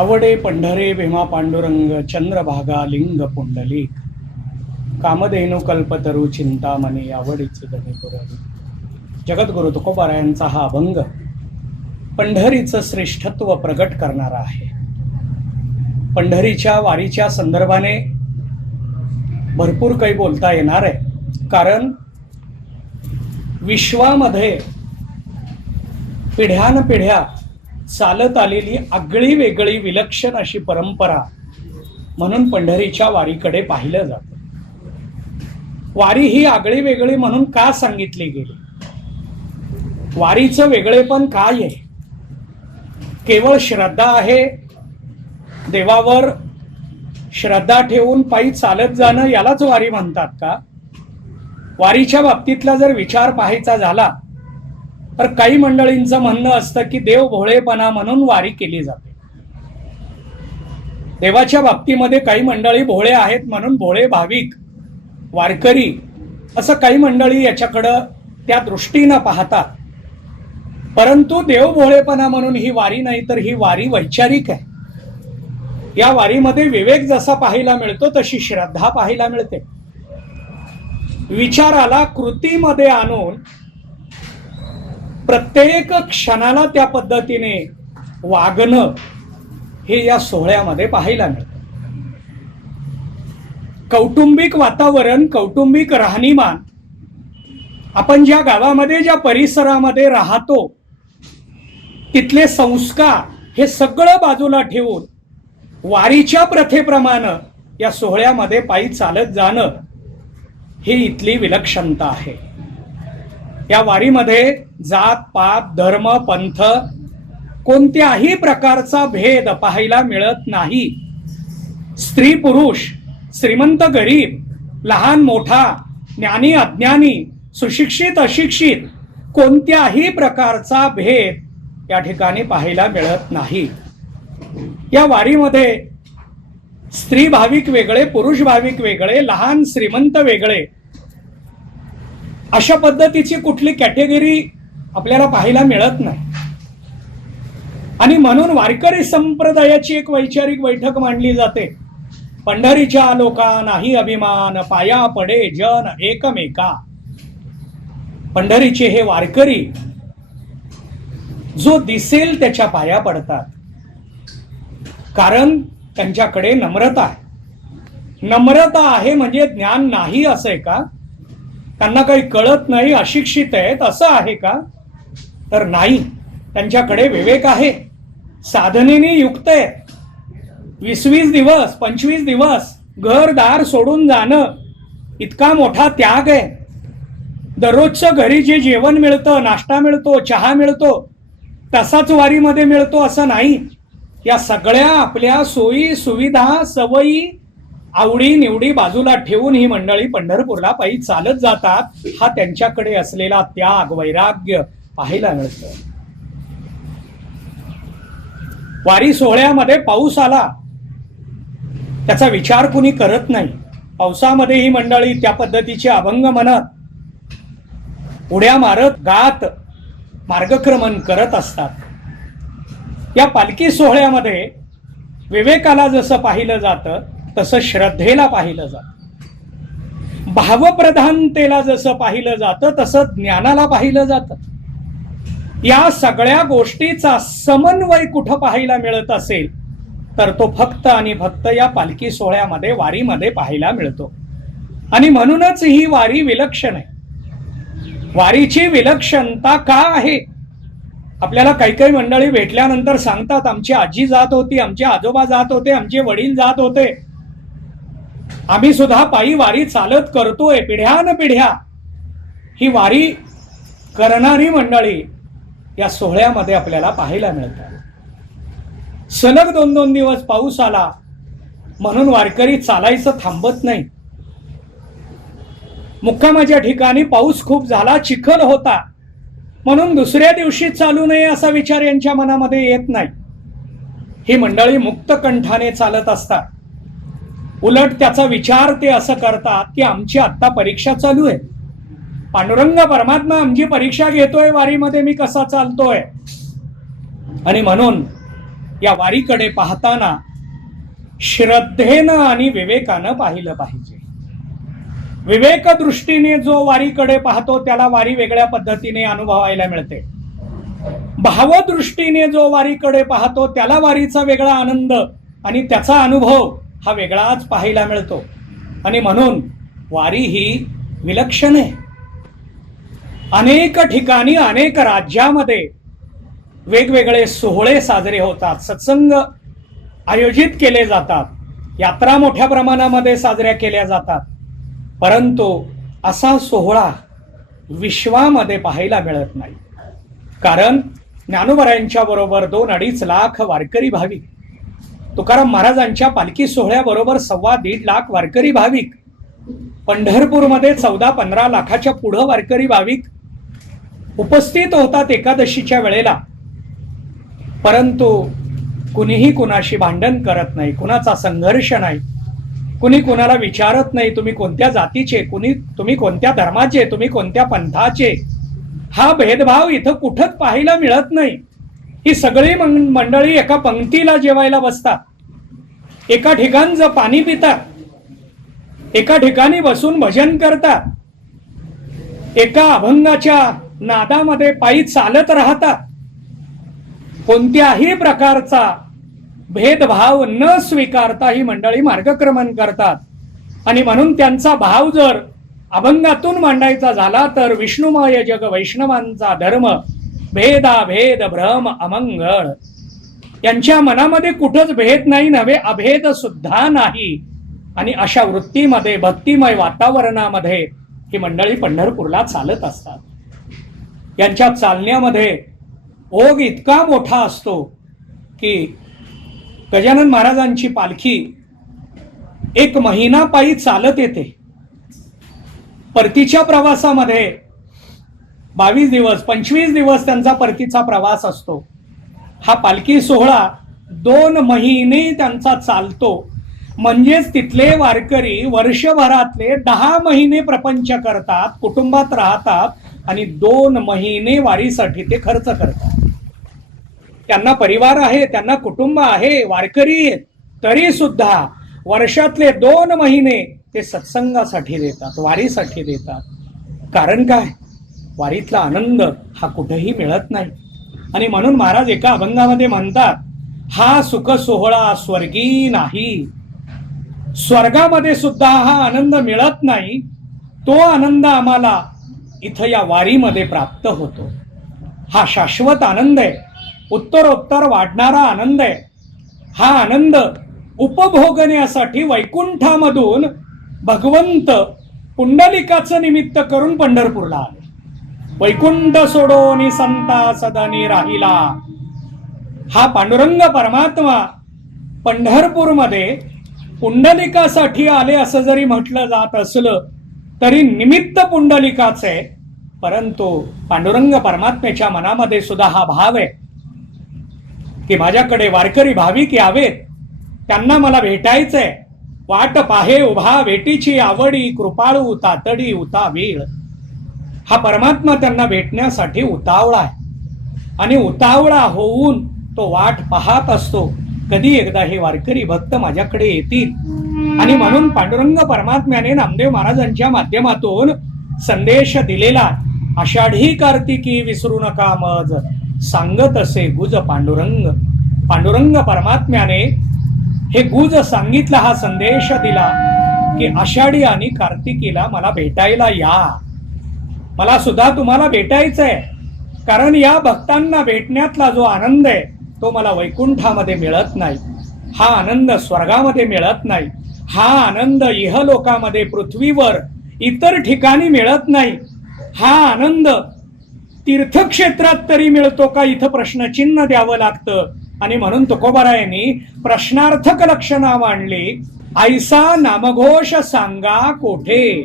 आवडे पंढरे भीमा पांडुरंग चंद्रभागा लिंग पुंडलिक कामधेनु कल्पतरू चिंतामणी आवडीचे धनी पुरावी जगद्गुरु तुकोबारायांचा हा अभंग पंढरीचं श्रेष्ठत्व प्रगट करणारा आहे. पंढरीच्या वारीच्या संदर्भाने भरपूर काही बोलता येणार आहे. कारण विश्वामध्ये पिढ्यानपिढ्या चालत आलेली आगळी वेगळी विलक्षण अशी परंपरा म्हणून पंढरीच्या वारीकडे पाहिलं जातं. वारी ही आगळी वेगळी म्हणून का सांगितली गेली? वारीचं वेगळेपण काय आहे? केवळ श्रद्धा आहे? देवावर श्रद्धा ठेवून पायी चालत जाणं यालाच वारी म्हणतात का? वारीच्या बाबतीतला जर विचार पाहायचा झाला तर काही मंडळींचं म्हणणं असतं की देव भोळेपणा म्हणून वारी केली जाते. देवाच्या बाबतीमध्ये काही मंडळी भोळे आहेत म्हणून भोळे भाविक वारकरी असं काही मंडळी याच्याकडं त्या दृष्टीनं पाहतात. परंतु देव भोळेपणा म्हणून ही वारी नाही तर ही वारी वैचारिक आहे. या वारीमध्ये विवेक जसा पाहायला मिळतो तशी श्रद्धा पाहायला मिळते. विचाराला कृतीमध्ये आणून प्रत्येक क्षणाला त्या पद्धतीने वागणं हे या सोहळ्यामध्ये पाहायला मिळतं. कौटुंबिक वातावरण कौटुंबिक राहणीमान आपण ज्या गावामध्ये ज्या परिसरामध्ये राहतो तिथले संस्कार हे सगळं बाजूला ठेवून वारीच्या प्रथेप्रमाणे या सोहळ्यामध्ये पायी चालत जाणं ही इथली विलक्षणता आहे. या वारीमध्ये जात पात धर्म पंथ कोणत्याही प्रकारचा भेद पाहायला मिळत नाही. स्त्री पुरुष श्रीमंत गरीब लहान मोठा ज्ञानी अज्ञानी सुशिक्षित अशिक्षित कोणत्याही प्रकारचा भेद या ठिकाणी पाहायला मिळत नाही. या वारीमध्ये स्त्री भाविक वेगळे पुरुष भाविक वेगळे लहान श्रीमंत वेगळे अशा पद्धतीची कुठली कॅटेगरी आपल्याला पाहायला मिळत नाही. आणि म्हणून वारकरी संप्रदायाची एक वैचारिक बैठक मांडली जाते. पंढरीच्या लोका नाही अभिमान पाया पडे जन एकमेका. पंढरीचे हे वारकरी जो दिसेल त्याच्या पाया पडतात. कारण त्यांच्याकडे नम्रता आहे. नम्रता आहे म्हणजे ज्ञान नाही असं आहे का? त्यांना काही कळत नाही अशिक्षित आहेत असं आहे का? तर नाही. त्यांच्याकडे विवेक आहे. साधनेने युक्त आहे वीस वीस दिवस पंचवीस दिवस घरदार सोडून जाणं इतका मोठा त्याग आहे. दररोजचं घरी जे जेवण मिळतं नाश्ता मिळतो चहा मिळतो तसाच वारीमध्ये मिळतो असं नाही. या सगळ्या आपल्या सोयी सुविधा सवयी आवडी निवडी बाजूला ठेवून ही मंडळी पंढरपूरला पायी चालत जातात. हा त्यांच्याकडे असलेला त्याग वैराग्य पाहायला मिळतं. वारी सोहळ्यामध्ये पाऊस आला. त्याचा विचार कुणी करत नाही. पावसामध्ये ही मंडळी त्या पद्धतीचे अभंग म्हणत उड्या मारत गात मार्गक्रमण करत असतात. या पालखी सोहळ्यामध्ये विवेकाला जसं पाहिलं जातं तसं श्रद्धेला पाहिलं जातं. भावप्रधानतेला जसं पाहिलं जातं तसं ज्ञानाला पाहिलं जातं. या सगळ्या गोष्टीचा समन्वय कुठं पाहायला मिळत असेल तर तो फक्त आणि फक्त या पालखी सोहळ्यामध्ये वारीमध्ये पाहायला मिळतो. आणि म्हणूनच ही वारी विलक्षण आहे. वारीची विलक्षणता का आहे? आपल्याला काही काही मंडळी भेटल्यानंतर सांगतात आमची आजी जात होती आमचे आजोबा जात होते आमचे वडील जात होते. आम्ही सुद्धा पायी वारी चालत करतोय पिढ्यान पिढ्या. ही वारी करणारी मंडळी या सोहळ्यामध्ये आपल्याला पाहायला मिळतात. सलग दोन दोन दिवस पाऊस आला म्हणून वारकरी चालायचं थांबत नाही. मुक्कामाच्या ठिकाणी पाऊस खूप झाला चिखल होता. म्हणून दुसऱ्या दिवशी चालू नये असा विचार यांच्या मनामध्ये येत नाही. ही मंडळी मुक्त कंठाने चालत असतात. उलट त्याचा विचार ते असं करतात की आमची आत्ता परीक्षा चालू आहे. पांडुरंग परमात्मा आमची परीक्षा घेतोय वारीमध्ये मी कसा चालतोय? आणि म्हणून या वारीकडे पाहताना श्रद्धेनं आणि विवेकानं पाहिलं पाहिजे. विवेक दृष्टीने जो वारीकडे पाहतो त्याला वारी वेगळ्या पद्धतीने अनुभवायला मिळते. भावदृष्टीने जो वारीकडे पाहतो त्याला वारीचा वेगळा आनंद आणि त्याचा अनुभव हा वेगळाच पाहायला मिळतो. आणि म्हणून वारी ही विलक्षण आहे. अनेक ठिकाणी अनेक राज्यामध्ये वेगवेगळे सोहळे साजरे होतात सत्संग आयोजित केले जातात यात्रा मोठ्या प्रमाणामध्ये साजऱ्या केल्या जातात. परंतु असा सोहळा विश्वामध्ये पाहायला मिळत नाही. कारण ज्ञानोबरायांच्या बरोबर दोन अडीच लाख वारकरी भाविक तुकाराम महाराजांच्या पालखी सोहळ्याबरोबर सव्वा दीड लाख वारकरी भाविक पंढरपूरमध्ये चौदा पंधरा लाखाच्या पुढं वारकरी भाविक उपस्थित होतात एकादशीच्या वेळेला. परंतु कुणीही कुणाशी भांडण करत नाही कुणाचा संघर्ष नाही. कुणी कुणाला विचारत नाही तुम्ही कोणत्या जातीचे कुणी तुम्ही कोणत्या धर्माचे तुम्ही कोणत्या पंथाचे. हा भेदभाव इथं कुठंच पाहायला मिळत नाही. ही सगळी मं- मंडळी एका पंक्तीला जेवायला बसतात. एका ठिकाणचं पाणी पितात एका ठिकाणी बसून भजन करतात एका अभंगाच्या नादामध्ये पायी चालत राहतात. कोणत्याही प्रकारचा भेदभाव न स्वीकारता ही मंडळी मार्गक्रमण करतात. आणि म्हणून त्यांचा भाव जर अभंगातून मांडायचा झाला तर विष्णुमय जग वैष्णवांचा धर्म भेदा भेद भ्रम अमंगळ. यांच्या मनामध्ये कुठंच भेद नाही नव्हे अभेद सुद्धा नाही. आणि अशा वृत्तीमध्ये भक्तिमय वातावरणामध्ये ही मंडळी पंढरपूरला चालत असतात. यांच्या चालण्यामध्ये ओघ इतका मोठा असतो की गजानन महाराजांची पालखी एक महिना पायी चालत येते. परतीच्या प्रवासामध्ये बावीस दिवस पंचवीस दिवस त्यांचा परतीचा प्रवास असतो. हा पालखी सोहळा दोन महिने त्यांचा चालतो. म्हणजेच तिथले वारकरी वर्षभरातले दहा महिने प्रपंच करतात कुटुंबात राहतात आणि दोन महिने वारीसाठी ते खर्च करतात. त्यांना परिवार आहे त्यांना कुटुंब आहे वारकरी आहेत तरी सुद्धा वर्षातले दोन महिने ते सत्संगासाठी देतात वारीसाठी देतात. कारण काय? वारीतला आनंद हा कुठेही मिळत नाही. आणि म्हणून महाराज एका अभंगामध्ये म्हणतात हा सुख सोहळा स्वर्गी नाही. स्वर्गामध्ये सुद्धा हा आनंद मिळत नाही. तो आनंद आम्हाला इथं या वारीमध्ये प्राप्त होतो. हा शाश्वत आनंद आहे. उत्तरोत्तर वाढणारा आनंद आहे. हा आनंद उपभोगण्यासाठी वैकुंठामधून भगवंत पुंडलिकाचं निमित्त करून पंढरपूरला आले. वैकुंठ सोडोनी संता सदनी राहिला. हा पांडुरंग परमात्मा पंढरपूरमध्ये पुंडलिकासाठी आले असं जरी म्हटलं जात असलं तरी निमित्त पुंडलिकाच आहे परंतु पांडुरंग परमात्म्याच्या मनामध्ये सुद्धा हा भाव आहे. की माझ्याकडे वारकरी भाविक यावेत. त्यांना मला भेटायचंय. वाट पाहे उभा भेटीची आवडी कृपाळू तातडी उता वेळ. हा परमात्मा त्यांना भेटण्यासाठी उतावळा आहे. आणि उतावळा होऊन तो वाट पाहत असतो. कधी एकदा हे वारकरी भक्त माझ्याकडे येतील. आणि म्हणून पांडुरंग परमात्म्याने नामदेव महाराजांच्या माध्यमातून संदेश दिलेला आषाढी कार्तिकी विसरू नका मज. सांगत असे गुज पांडुरंग. पांडुरंग परमात्म्याने हे गुज सांगितला हा संदेश दिला की आषाढी आणि कार्तिकीला मला भेटायला या. मला सुद्धा तुम्हाला भेटायचंय. कारण या भक्तांना भेटण्यातला जो आनंद आहे तो मला वैकुंठामध्ये मिळत नाही. हा आनंद स्वर्गामध्ये मिळत नाही. हा आनंद इहलोकामध्ये पृथ्वीवर इतर ठिकाणी मिळत नाही. हा आनंद तीर्थक्षेत्रात तरी मिळतो का? इथं प्रश्नचिन्ह द्यावं लागतं. आणि म्हणून तुकोबारायांनी प्रश्नार्थक लक्षणा मांडली. ऐसा नामघोष सांगा कोठे?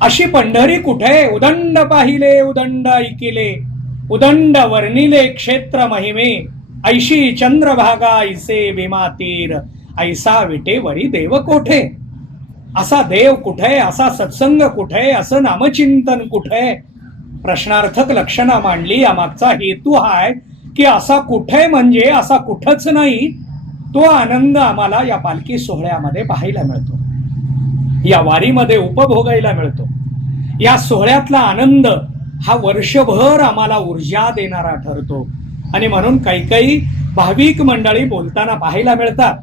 अशी पंढरी कुठे? उदंड पाहिले उदंड ऐकिले. उदंड वर्णिले क्षेत्र महिमे. ऐशी चंद्रभागा ऐसे भीमातीर ऐसा विटेवरी देव कोठे? असा देव कुठे? असा सत्संग कुठे? असं नामचिंतन कुठे? प्रश्नार्थक लक्षणं मांडली. यामागचा हेतू हाय की असा कुठे म्हणजे असा कुठंच नाही तो आनंद आम्हाला या पालखी सोहळ्यामध्ये पाहायला मिळतो. या वारीमध्ये उपभोगायला मिळतो. या सोहळ्यातला आनंद हा वर्षभर आम्हाला ऊर्जा देणारा ठरतो. आणि म्हणून काही काही भाविक मंडळी बोलताना पाहायला मिळतात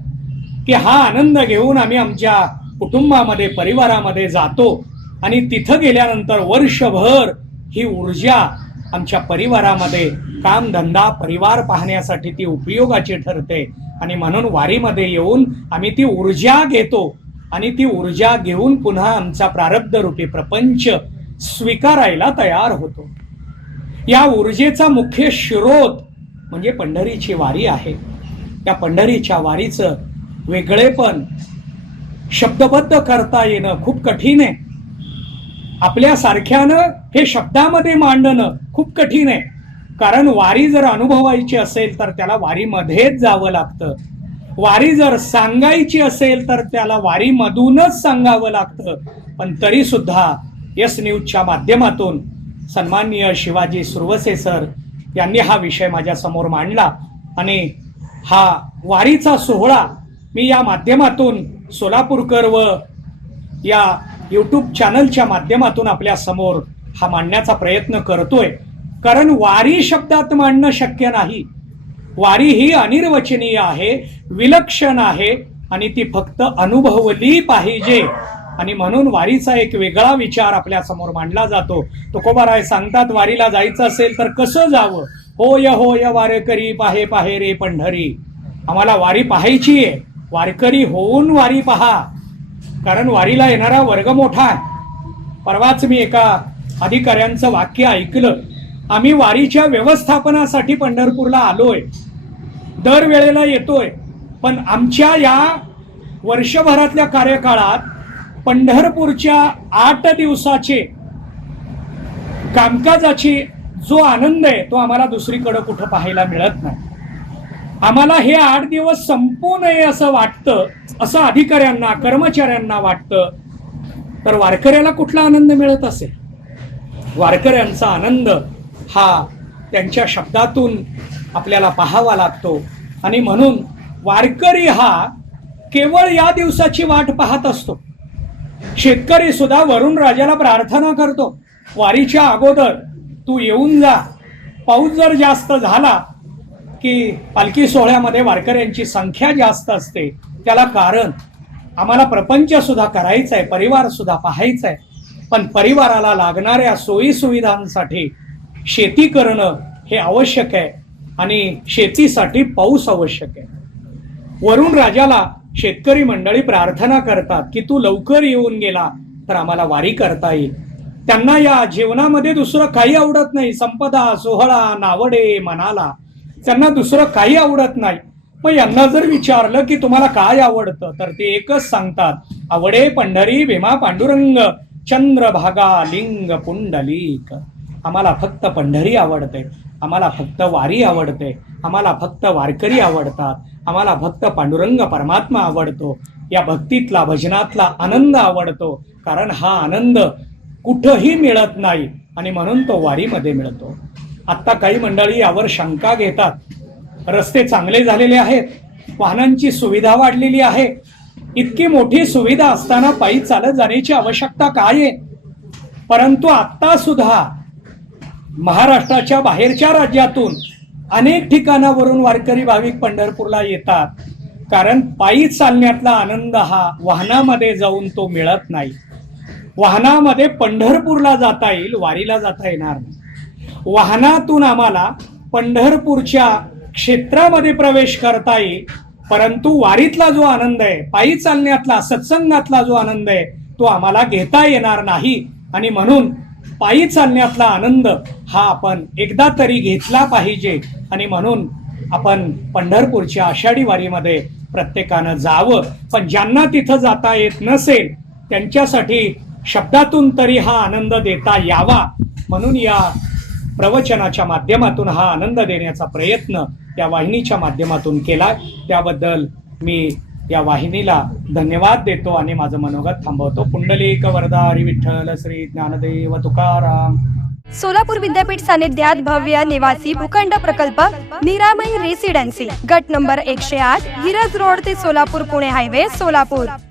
की हा आनंद घेऊन आम्ही आमच्या कुटुंबामध्ये परिवारामध्ये जातो. आणि तिथं गेल्यानंतर वर्षभर ही ऊर्जा आमच्या परिवारामध्ये कामधंदा परिवार पाहण्यासाठी ती उपयोगाची ठरते. आणि म्हणून वारीमध्ये येऊन आम्ही ती ऊर्जा घेतो आणि ती ऊर्जा घेऊन पुन्हा आमचा प्रारब्ध रूपी प्रपंच स्वीकारायला तयार होतो. या ऊर्जेचा मुख्य स्रोत म्हणजे पंढरीची वारी आहे. त्या पंढरीच्या वारीचं वेगळेपण शब्दबद्ध करता येणं खूप कठीण आहे. आपल्या सारख्यानं हे शब्दामध्ये मांडणं खूप कठीण आहे. कारण वारी जर अनुभवायची असेल तर त्याला वारीमध्येच जावं लागतं. वारी जर सांगायची असेल तर त्याला वारीमधूनच सांगावं लागतं. पण तरी सुद्धा यस न्यूजच्या माध्यमातून सन्माननीय शिवाजी सुरवसे सर यांनी हा विषय माझ्यासमोर मांडला आणि हा वारीचा सोहळा मी या माध्यमातून सोलापूरकर व या यूट्यूब चॅनलच्या माध्यमातून आपल्यासमोर हा मांडण्याचा प्रयत्न करतोय. कारण वारी शब्दात मांडणं शक्य नाही. वारी ही अनिर्वचनीय आहे विलक्षण आहे आणि ती फक्त अनुभवली पाहिजे. आणि म्हणून वारीचा एक वेगळा विचार आपल्यासमोर मांडला जातो. तुकोबाराय सांगतात वारीला जायचं असेल तर कसं जावं? होय होय वारकरी पाहे पाहे रे पंढरी. आम्हाला वारी पाहायची आहे वारकरी होऊन वारी पहा. कारण वारीला येणारा वर्ग मोठा आहे. परवाच मी एका अधिकाऱ्यांचं वाक्य ऐकलं. आम्ही वारीच्या व्यवस्थापनासाठी पंढरपूरला आलोय. दरवेळेला येतोय. पण आमच्या या वर्षभरातल्या कार्यकाळात पंढरपूरच्या आठ दिवसाचे कामकाजाची जो आनंद आहे तो आम्हाला दुसरीकडं कुठं पाहायला मिळत नाही. आम्हाला हे आठ दिवस संपू नये असं वाटतं असं अधिकाऱ्यांना कर्मचाऱ्यांना वाटतं. तर वारकऱ्याला कुठला आनंद मिळत असेल? वारकऱ्यांचा आनंद हा त्यांच्या शब्दातून आपल्याला पाहावा लागतो. आणि म्हणून वारकरी हा केवळ या दिवसाची वाट पाहत असतो. शेतकरी सुद्धा वरुण राजाला प्रार्थना करतो. वारीच्या अगोदर तू येऊन जा. पाऊस जर जास्त झाला की पालखी सोहळ्यामध्ये वारकऱ्यांची संख्या जास्त असते. त्याला कारण आम्हाला प्रपंच सुद्धा करायचा आहे परिवार सुद्धा पाहायचा आहे पण परिवाराला लागणाऱ्या सोयी सुविधांसाठी शेती करणं हे आवश्यक आहे आणि शेतीसाठी पाऊस आवश्यक आहे. वरुण राजाला शेतकरी मंडळी प्रार्थना करतात की तू लवकर येऊन गेला तर आम्हाला वारी करता येईल. त्यांना या जीवनामध्ये दुसरं काही आवडत नाही. संपदा सोहळा नावडे मनाला. त्यांना दुसरं काही आवडत नाही. मग यांना जर विचारलं की तुम्हाला काय आवडतं तर ते एकच सांगतात आवडे पंढरी भीमा पांडुरंग चंद्रभागा लिंग पुंडलिक. आम्हाला फक्त पंढरी आवडते आम्हाला फक्त वारी आवडते आम्हाला फक्त वारकरी आवडतात आम्हाला फक्त पांडुरंग परमात्मा आवडतो. या भक्तीतला भजनातला आनंद आवडतो कारण हा आनंद कुठंही मिळत नाही आणि म्हणून तो वारीमध्ये मिळतो. आत्ता काही मंडळी यावर शंका घेतात. रस्ते चांगले झालेले आहेत. वाहनांची सुविधा वाढलेली आहे. इतकी मोठी सुविधा असताना पायी चालत जाण्याची आवश्यकता काय? आहे परंतु आत्ता सुद्धा महाराष्ट्राच्या बाहेरच्या राज्यातून अनेक ठिकाणावरून वारकरी भाविक पंढरपूरला येतात. कारण पायी चालण्यातला आनंद हा वाहनामध्ये जाऊन तो मिळत नाही. वाहनामध्ये पंढरपूरला जाता येईल वारीला जाता येणार नाही. वाहनातून आम्हाला पंढरपूरच्या क्षेत्रामध्ये प्रवेश करता येईल. परंतु वारीतला जो आनंद आहे पायी चालण्यातला सत्संगातला जो आनंद आहे तो आम्हाला घेता येणार नाही. आणि म्हणून पायी चालण्यातला आनंद हा आपण एकदा तरी घेतला पाहिजे. आणि म्हणून आपण पंढरपूरच्या आषाढी वारीमध्ये प्रत्येकानं जावं. पण ज्यांना तिथं जाता येत नसेल त्यांच्यासाठी शब्दातून तरी हा आनंद देता यावा. म्हणून या प्रवचनाच्या माध्यमातून हा आनंद देण्याचा प्रयत्न त्या वाहिनीच्या माध्यमातून केला त्याबद्दल मी या वाहिनीला धन्यवाद देतो आणि माझं मनोगत थांबवतो. पुंडलिक वरदा हरी विठ्ठल श्री ज्ञानदेव तुकाराम. सोलापूर विद्यापीठ सानिध्यात भव्य निवासी भूखंड प्रकल्प निरामय रेसिडेन्सी. गट नंबर एकशे आठ हिरज रोड ते सोलापूर पुणे हायवे सोलापूर.